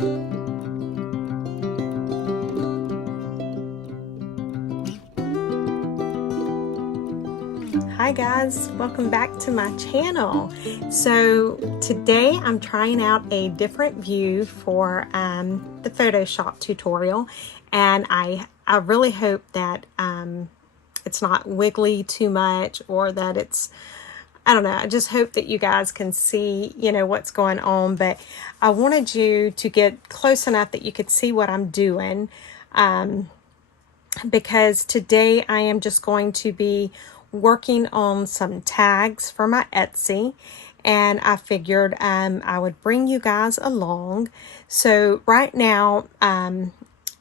Hi guys, welcome back to my channel. So today I'm trying out a different view for the Photoshop tutorial, and I really hope that it's not wiggly too much, or that it's, I don't know, I just hope that you guys can see, you know, what's going on. But I wanted you to get close enough that you could see what I'm doing, because today I am just going to be working on some tags for my Etsy, and I figured I would bring you guys along. So right now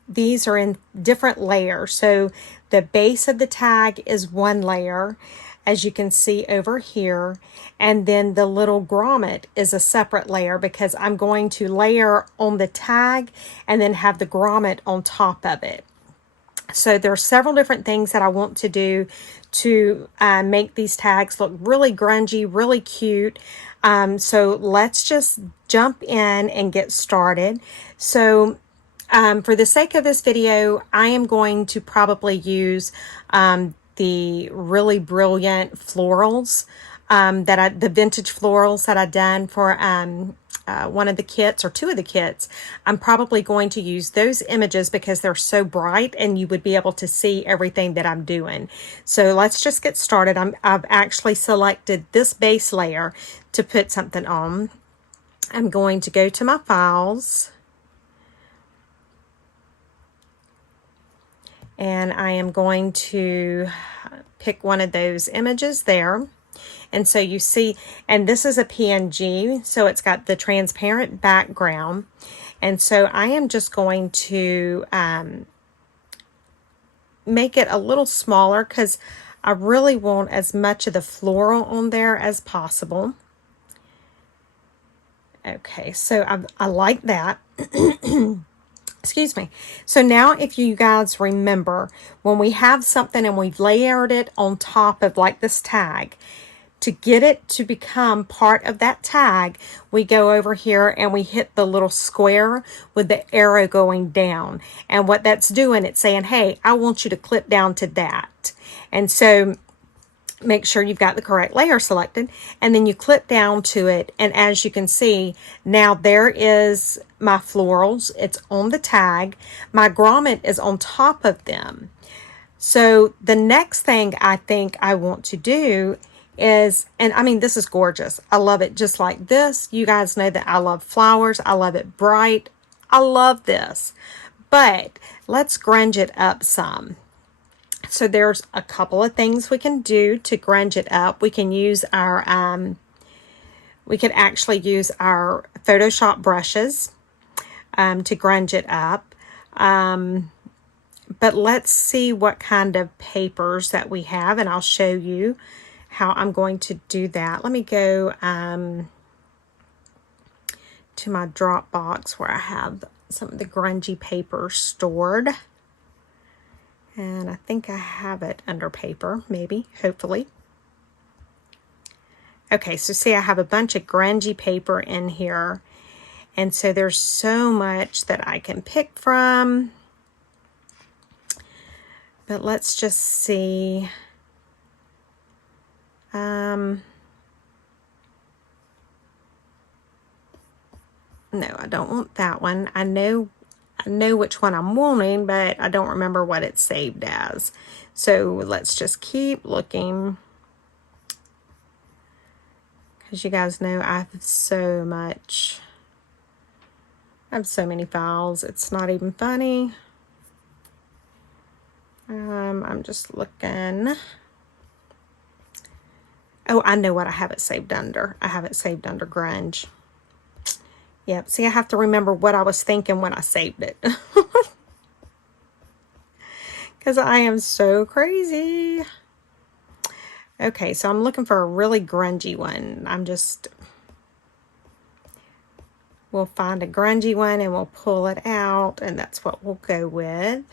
these are in different layers. So the base of the tag is one layer, as you can see over here, and then the little grommet is a separate layer, because I'm going to layer on the tag and then have the grommet on top of it. So there are several different things that I want to do to make these tags look really grungy, really cute. So let's just jump in and get started. So for the sake of this video, I am going to probably use the really brilliant florals, the vintage florals that I've done for one of the kits or two of the kits. I'm probably going to use those images because they're so bright and you would be able to see everything that I'm doing. So let's just get started. I've actually selected this base layer to put something on. I'm going to go to my files, and I am going to pick one of those images there. And so you see, and this is a PNG, so it's got the transparent background. And so I am just going to make it a little smaller because I really want as much of the floral on there as possible. Okay, so I like that. Excuse me. So now, if you guys remember, when we have something and we've layered it on top of like this tag, to get it to become part of that tag, we go over here and we hit the little square with the arrow going down. And what that's doing, it's saying, hey, I want you to clip down to that. And so make sure you've got the correct layer selected, and then you clip down to it. And as you can see, now there is my florals. It's on the tag. My grommet is on top of them. So the next thing I think I want to do is, and I mean, this is gorgeous. I love it just like this. You guys know that I love flowers. I love it bright. I love this. But let's grunge it up some. So there's a couple of things we can do to grunge it up. We can use our, we could actually use our Photoshop brushes to grunge it up. But let's see what kind of papers that we have, and I'll show you how I'm going to do that. Let me go to my Dropbox where I have some of the grungy papers stored. And I think I have it under paper, maybe, hopefully. Okay, so see, I have a bunch of grungy paper in here. And so there's so much that I can pick from. But let's just see. No, I don't want that one. I know which one I'm wanting, but I don't remember what it's saved as. So let's just keep looking, because you guys know I have so much. I have so many files. It's not even funny. I'm just looking. Oh, I know what I have it saved under. I have it saved under grunge. Yep, see, I have to remember what I was thinking when I saved it. Because I am so crazy. Okay, so I'm looking for a really grungy one. We'll find a grungy one and we'll pull it out, and that's what we'll go with.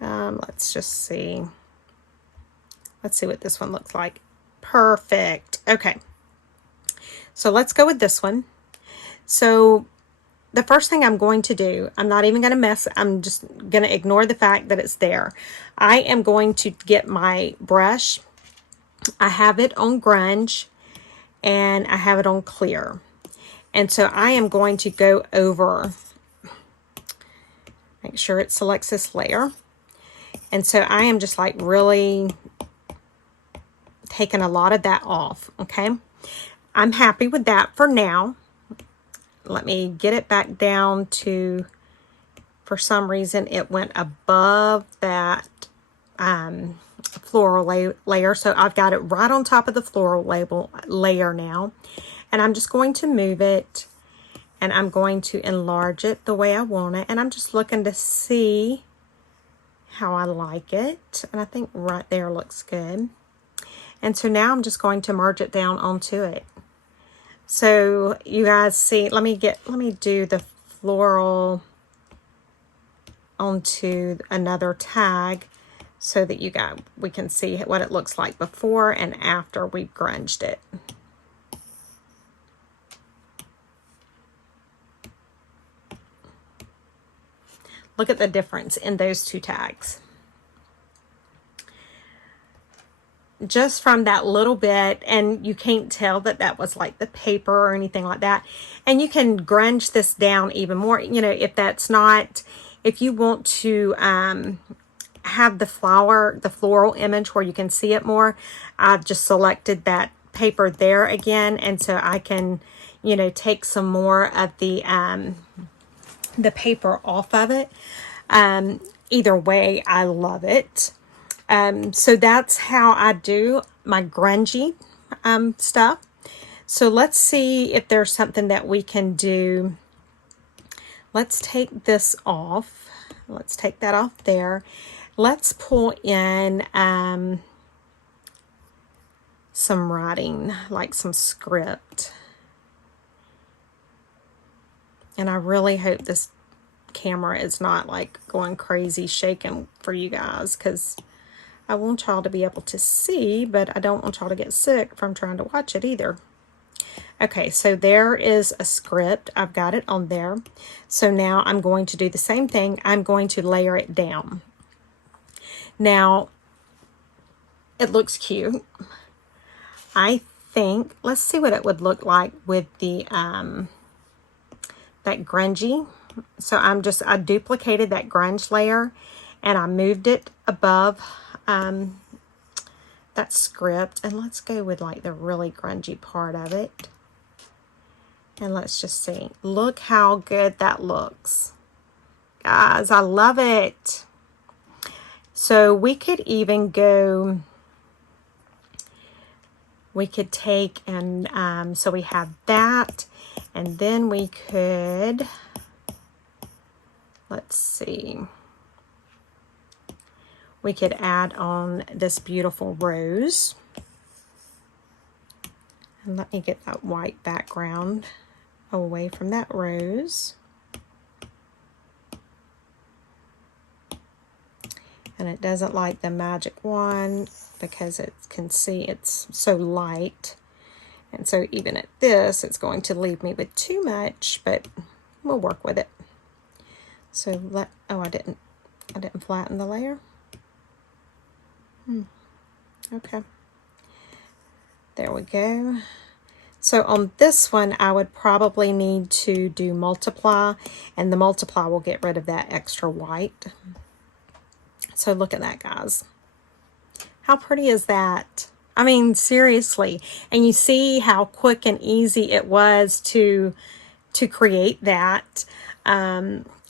Let's just see. Let's see what this one looks like. Perfect. Okay. So let's go with this one. So the first thing I'm going to do, I'm not even going to mess, I'm just going to ignore the fact that it's there. I am going to get my brush. I have it on grunge and I have it on clear. And so I am going to go over, make sure it selects this layer. And so I am just like really taking a lot of that off, okay? I'm happy with that for now. Let me get it back down to, for some reason, it went above that floral layer. So I've got it right on top of the floral layer now. And I'm just going to move it and I'm going to enlarge it the way I want it. And I'm just looking to see how I like it. And I think right there looks good. And so now I'm just going to merge it down onto it. So you guys see, let me do the floral onto another tag so that we can see what it looks like before and after we've grunged it. Look at the difference in those two tags. Just from that little bit, and you can't tell that that was like the paper or anything like that. And you can grunge this down even more, you know, if you want to have the floral image where you can see it more. I've just selected that paper there again, and so I can, you know, take some more of the paper off of it. Either way, I love it. So that's how I do my grungy stuff. So let's see if there's something that we can do. Let's take this off. Let's take that off there. Let's pull in some writing, like some script. And I really hope this camera is not like going crazy shaking for you guys, because I want y'all to be able to see, but I don't want y'all to get sick from trying to watch it either. Okay, so there is a script. I've got it on there. So now I'm going to do the same thing. I'm going to layer it down. Now, it looks cute. I think, let's see what it would look like with the that grungy. So I duplicated that grunge layer and I moved it above that script, and let's go with like the really grungy part of it, and let's just see. Look how good that looks, guys. I love it. So we could even go, we could take and so we have that, and then we could, let's see, we could add on this beautiful rose. And let me get that white background away from that rose. And it doesn't like the magic wand because it can see it's so light. And so even at this, it's going to leave me with too much, but we'll work with it. So I didn't flatten the layer. Okay, there we go. So on this one, I would probably need to do multiply, and the multiply will get rid of that extra white. So look at that, guys. How pretty is that? I mean, seriously. And you see how quick and easy it was to create that.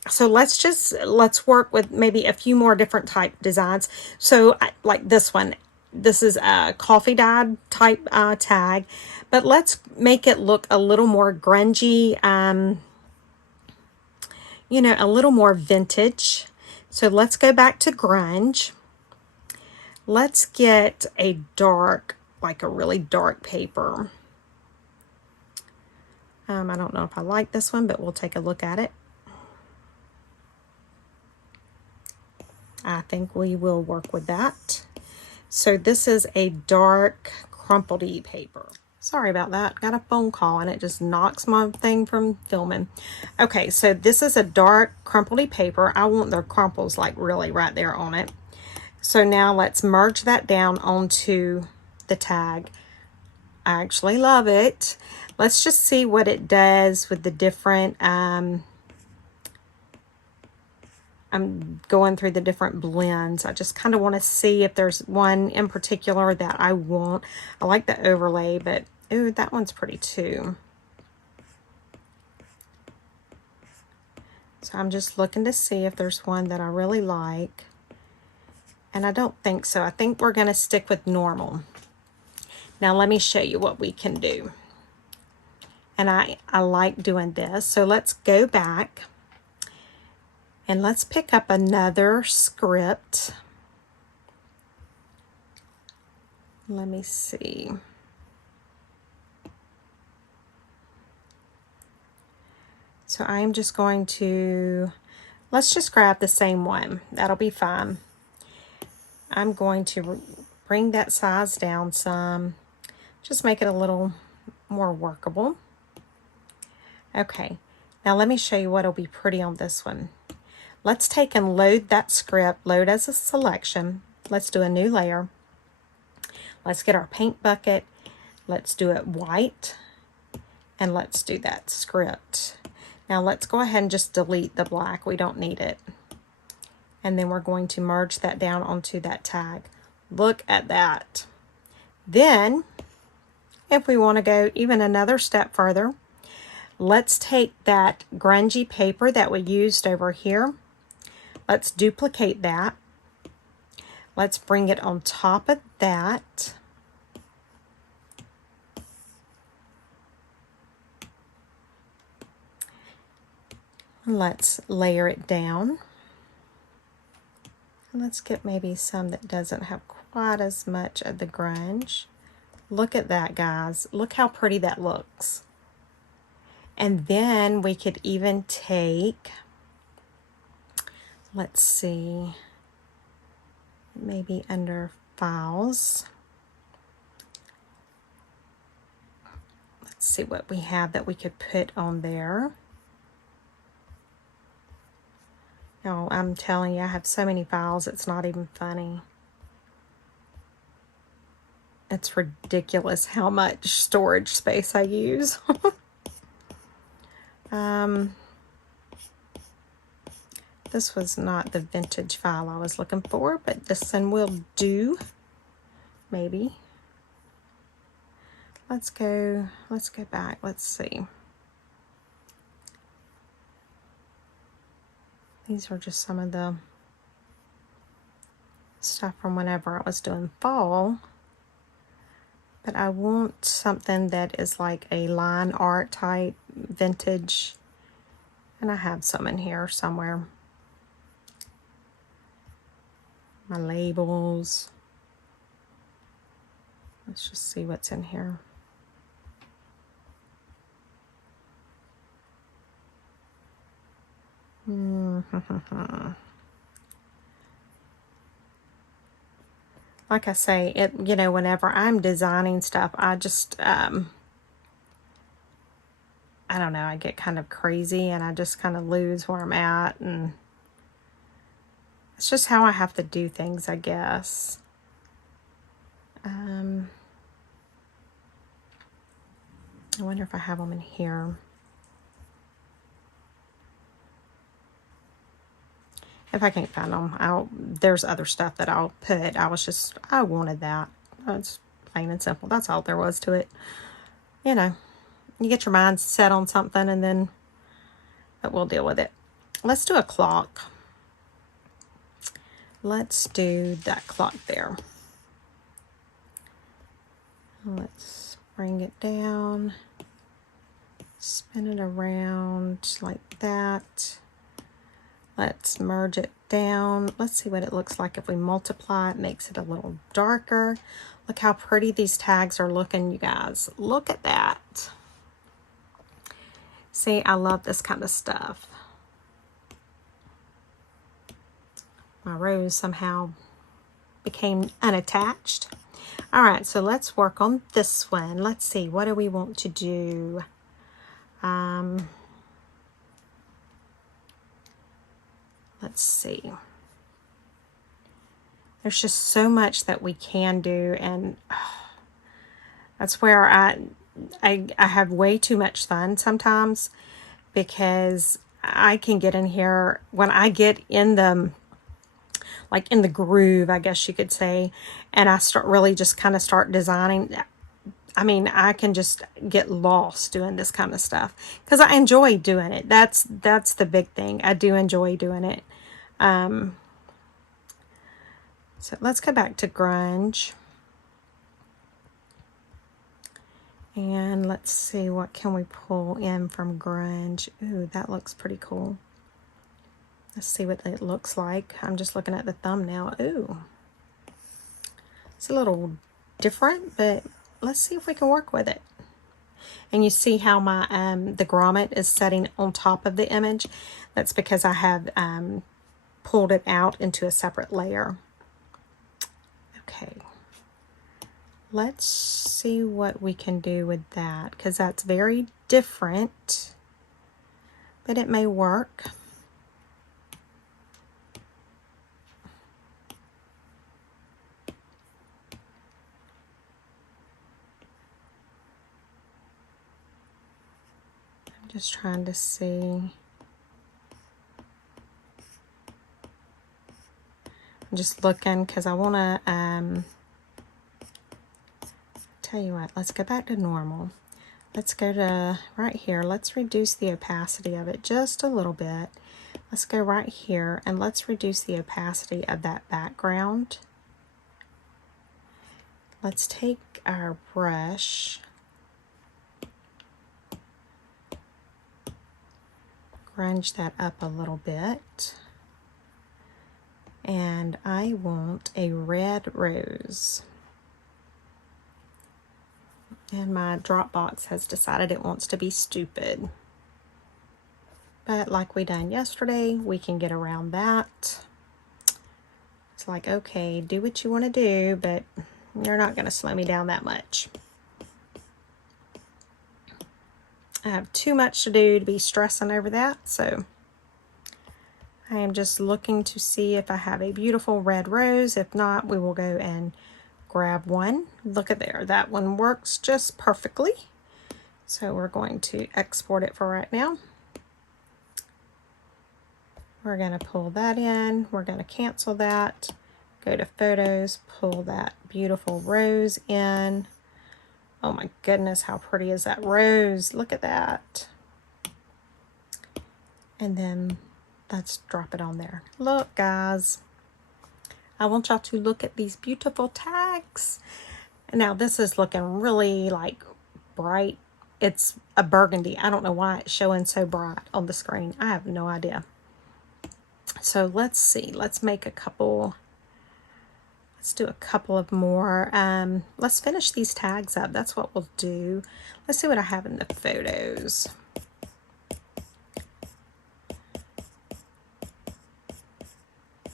So let's work with maybe a few more different type designs. So like this one, this is a coffee dyed type tag, but let's make it look a little more grungy, you know, a little more vintage. So let's go back to grunge. Let's get a dark, like a really dark paper. I don't know if I like this one, but we'll take a look at it. I think we will work with that. So this is a dark crumpledy paper. Sorry about that. Got a phone call and it just knocks my thing from filming. Okay, so this is a dark crumpledy paper. I want the crumples like really right there on it. So now let's merge that down onto the tag. I actually love it. Let's just see what it does with the different, I'm going through the different blends. I just kind of want to see if there's one in particular that I want. I like the overlay, but ooh, that one's pretty too. So I'm just looking to see if there's one that I really like. And I don't think so. I think we're going to stick with normal. Now let me show you what we can do. And I like doing this. So let's go back and let's pick up another script. Let me see. So I'm just going to, let's just grab the same one. That'll be fine. I'm going to bring that size down some, just make it a little more workable. Okay, now let me show you what'll be pretty on this one. Let's take and load that script, load as a selection. Let's do a new layer. Let's get our paint bucket. Let's do it white. And let's do that script. Now let's go ahead and just delete the black. We don't need it. And then we're going to merge that down onto that tag. Look at that. Then, if we want to go even another step further, let's take that grungy paper that we used over here. Let's duplicate that. Let's bring it on top of that. Let's layer it down. And let's get maybe some that doesn't have quite as much of the grunge. Look at that, guys. Look how pretty that looks. And then we could even take, let's see, maybe under files. Let's see what we have that we could put on there. No, I'm telling you, I have so many files, it's not even funny. It's ridiculous how much storage space I use. This was not the vintage file I was looking for, but this one will do, maybe. Let's go back, let's see. These are just some of the stuff from whenever I was doing fall. But I want something that is like a line art type, vintage. And I have some in here somewhere. My labels. Let's just see what's in here. Like I say, you know, whenever I'm designing stuff, I just, I don't know, I get kind of crazy and I just kind of lose where I'm at, and it's just how I have to do things, I guess. I wonder if I have them in here. If I can't find them, there's other stuff that I'll put. I wanted that. It's plain and simple. That's all there was to it. You know, you get your mind set on something and then, but we'll deal with it. Let's do a clock. Let's do that clock there. Let's bring it down, spin it around like that. Let's merge it down. Let's see what it looks like if we multiply. It makes it a little darker. Look how pretty these tags are looking, you guys. Look at that. See, I love this kind of stuff. My rose somehow became unattached. All right, so let's work on this one. Let's see, what do we want to do? Let's see. There's just so much that we can do, and that's where I have way too much fun sometimes, because I can get in here when I get in the, like in the groove, I guess you could say, and I start really just kind of start designing. I mean, I can just get lost doing this kind of stuff because I enjoy doing it. That's the big thing. I do enjoy doing it. So let's go back to grunge. And let's see, what can we pull in from grunge? Ooh, that looks pretty cool. Let's see what it looks like. I'm just looking at the thumbnail. Ooh, it's a little different, but let's see if we can work with it. And you see how my the grommet is setting on top of the image. That's because I have pulled it out into a separate layer. Okay, let's see what we can do with that, because that's very different, but it may work. I'm just trying to see. I'm just looking because I want to tell you what, let's go back to normal. Let's go to right here. Let's reduce the opacity of it just a little bit. Let's go right here and let's reduce the opacity of that background. Let's take our brush, grunge that up a little bit, and I want a red rose. And my Dropbox has decided it wants to be stupid. But like we done yesterday, we can get around that. It's like, okay, do what you want to do, but you're not going to slow me down that much. I have too much to do to be stressing over that, so I am just looking to see if I have a beautiful red rose. If not, we will go and grab one. Look at there, that one works just perfectly. So we're going to export it for right now. We're going to pull that in. We're going to cancel that. Go to photos, pull that beautiful rose in. Oh my goodness, how pretty is that rose? Look at that. And then let's drop it on there. Look, guys. I want y'all to look at these beautiful tags. Now this is looking really like bright. It's a burgundy. I don't know why it's showing so bright on the screen. I have no idea. So let's see. Let's make a couple. Let's do a couple of more. Let's finish these tags up. That's what we'll do. Let's see what I have in the photos.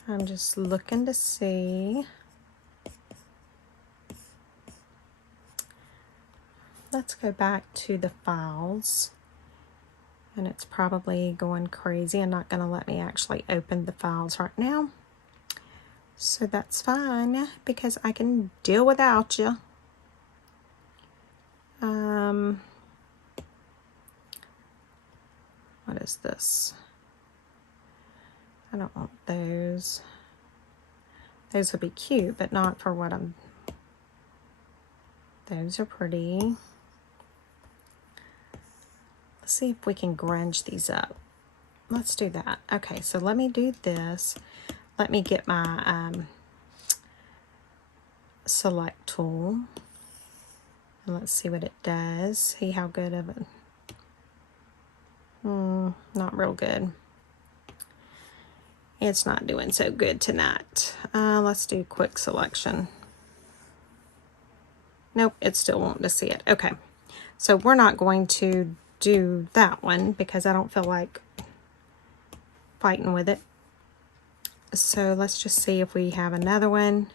I'm just looking to see. Let's go back to the files. And it's probably going crazy and not going to let me actually open the files right now. So that's fine because I can deal without you. What is this? I don't want those. Those would be cute, but not for what I'm... Those are pretty. Let's see if we can grunge these up. Let's do that. Okay, so let me do this. Let me get my select tool. And let's see what it does. See how good of it. Not real good. It's not doing so good tonight. Let's do quick selection. Nope, it still won't to see it. Okay, so we're not going to do that one because I don't feel like fighting with it. So let's just see if we have another one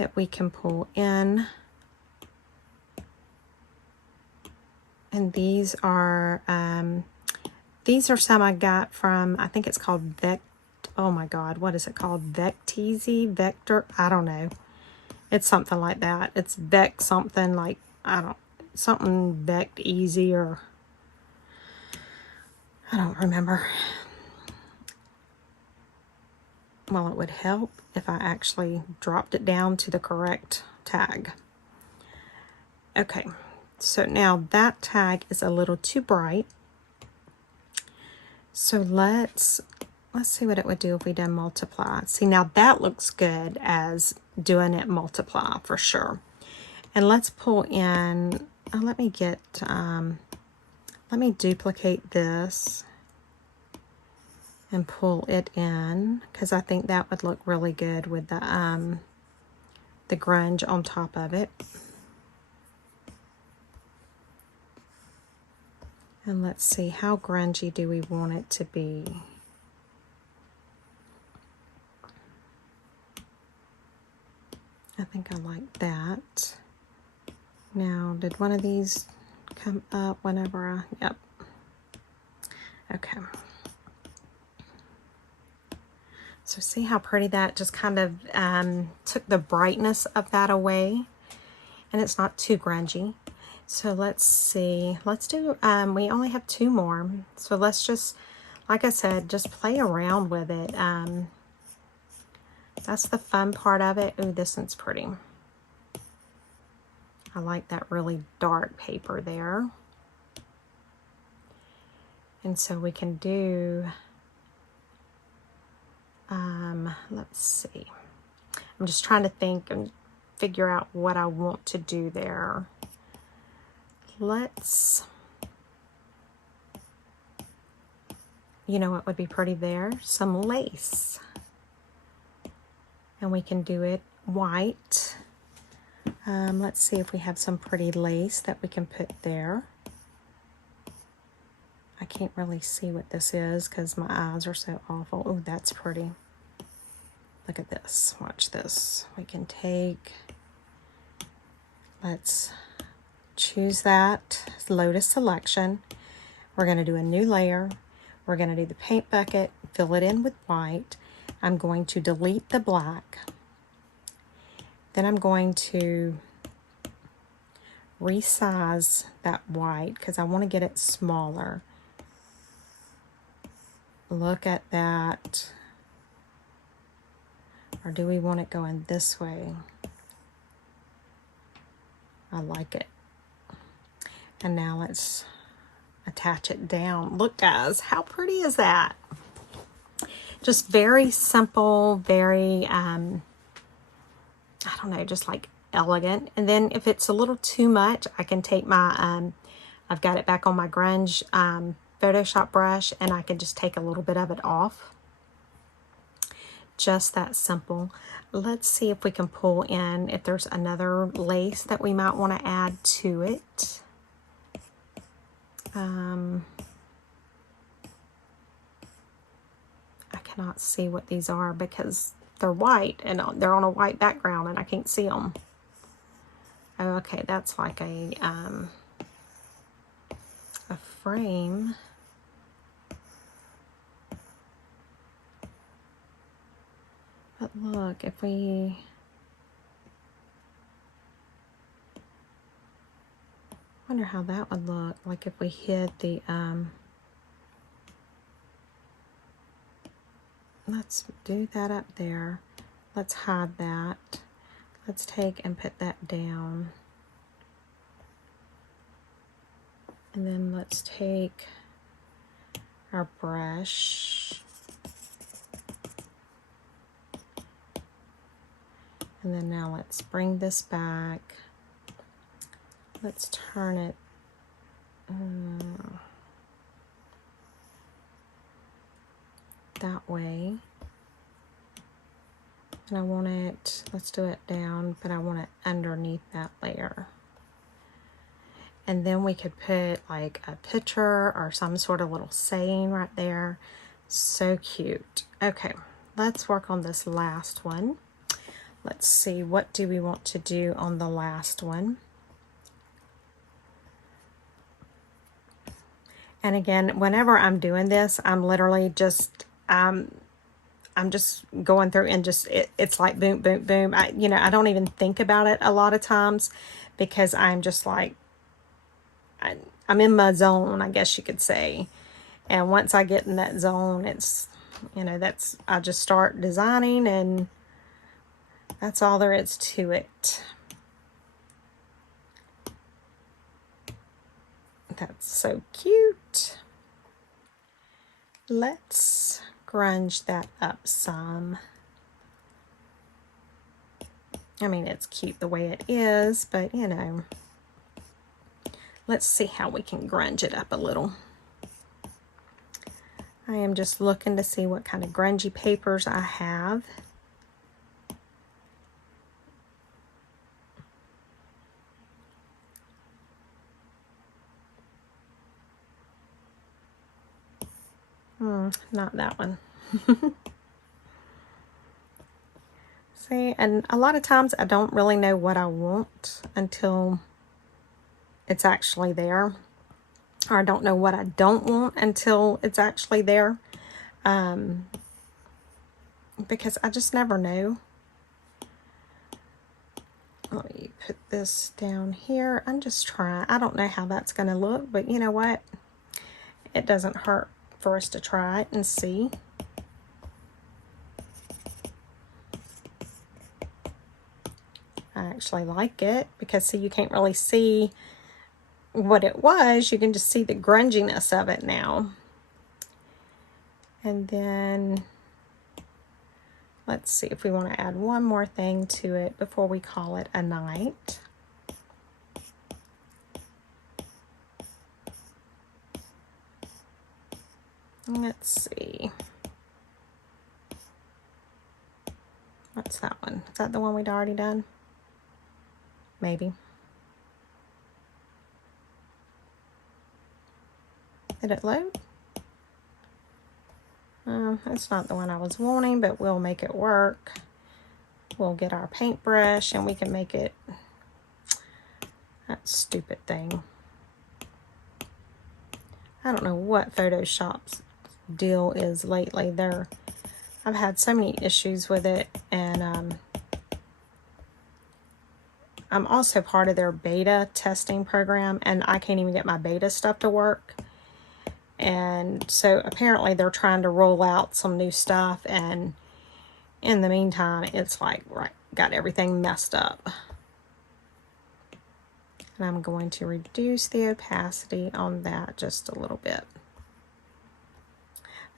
that we can pull in. And these are some I got from, I think it's called oh my God, what is it called? Vector, I don't know. It's something like that. It's Vec something, like, something Vec Easy, or I don't remember. Well, it would help if I actually dropped it down to the correct tag. Okay, so now that tag is a little too bright. So let's see what it would do if we done multiply. See, now that looks good as doing it multiply for sure. And let's pull in, let me duplicate this and pull it in, because I think that would look really good with the grunge on top of it. And let's see, how grungy do we want it to be? I think I like that. Now, did one of these come up whenever yep. Okay. So see how pretty that just kind of took the brightness of that away, and it's not too grungy. So let's see, let's do, we only have 2 more. So let's just, like I said, just play around with it. That's the fun part of it. Ooh, this one's pretty. I like that really dark paper there. And so we can do, let's see. I'm just trying to think and figure out what I want to do there. You know what would be pretty there? Some lace. And we can do it white. Let's see if we have some pretty lace that we can put there. I can't really see what this is because my eyes are so awful. Oh, that's pretty. Look at this. Watch this. We can take, let's choose that Lotus selection. We're going to do a new layer. We're going to do the paint bucket, fill it in with white. I'm going to delete the black. Then I'm going to resize that white because I want to get it smaller. Look at that. Or do we want it going this way? I like it. And now let's attach it down. Look, guys, how pretty is that? Just very simple, very, I don't know, just like elegant. And then if it's a little too much, I can take my, I've got it back on my grunge Photoshop brush, and I can just take a little bit of it off. Just that simple. Let's see if we can pull in, if there's another lace that we might want to add to it. I cannot see what these are because they're white and they're on a white background and I can't see them. Oh, okay, that's like a frame. But look, if we wonder how that would look, like if we hid the let's do that up there. Let's hide that. Let's take and put that down. And then let's take our brush. And then now let's bring this back. Let's turn it that way. And I want it, let's do it down, but I want it underneath that layer. And then we could put like a picture or some sort of little saying right there. So cute. Okay, let's work on this last one. Let's see, what do we want to do on the last one? And again, whenever I'm doing this, I'm literally just, I'm just going through and just, it's like boom, boom, boom. You know, I don't even think about it a lot of times because I'm just like, I'm in my zone, I guess you could say. And once I get in that zone, it's, you know, I just start designing, and that's all there is to it. That's so cute. Let's grunge that up some. I mean, it's cute the way it is, but you know, let's see how we can grunge it up a little. I am just looking to see what kind of grungy papers I have. Not that one. See, and a lot of times I don't really know what I want until it's actually there. Or I don't know what I don't want until it's actually there. Because I just never know. Let me put this down here. I'm just trying. I don't know how that's going to look, but you know what? It doesn't hurt for us to try it and see. I actually like it because, see, you can't really see what it was. You can just see the grunginess of it now. And then let's see if we want to add one more thing to it before we call it a night. Let's see. What's that one? Is that the one we'd already done? Maybe. Did it load? It's not the one I was wanting, but we'll make it work. We'll get our paintbrush and we can make it. That stupid thing. I don't know what Photoshop's deal is lately. I've had so many issues with it, and I'm also part of their beta testing program, and I can't even get my beta stuff to work. And so apparently they're trying to roll out some new stuff, and in the meantime, it's like, right, got everything messed up. And I'm going to reduce the opacity on that just a little bit.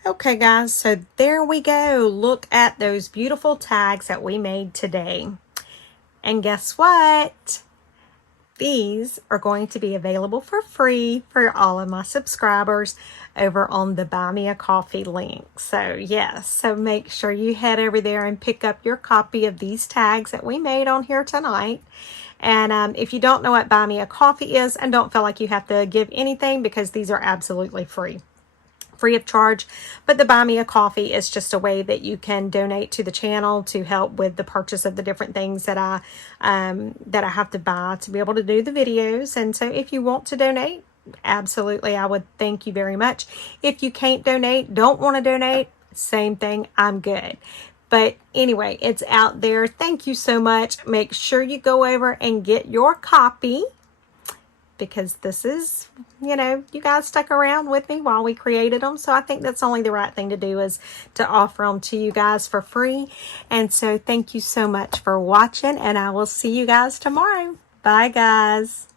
Okay, guys, so there we go. Look at those beautiful tags that we made today. And guess what? These are going to be available for free for all of my subscribers over on the Buy Me a Coffee link. So yes, so make sure you head over there and pick up your copy of these tags that we made on here tonight. And if you don't know what Buy Me a Coffee is, and don't feel like you have to give anything, because these are absolutely free of charge, but the Buy Me a Coffee is just a way that you can donate to the channel to help with the purchase of the different things that I have to buy to be able to do the videos. And so if you want to donate, absolutely, I would thank you very much. If you can't donate, don't want to donate, same thing, I'm good. But anyway, it's out there. Thank you so much. Make sure you go over and get your copy, because this is, you know, you guys stuck around with me while we created them. So I think that's only the right thing to do, is to offer them to you guys for free. And so thank you so much for watching, and I will see you guys tomorrow. Bye, guys.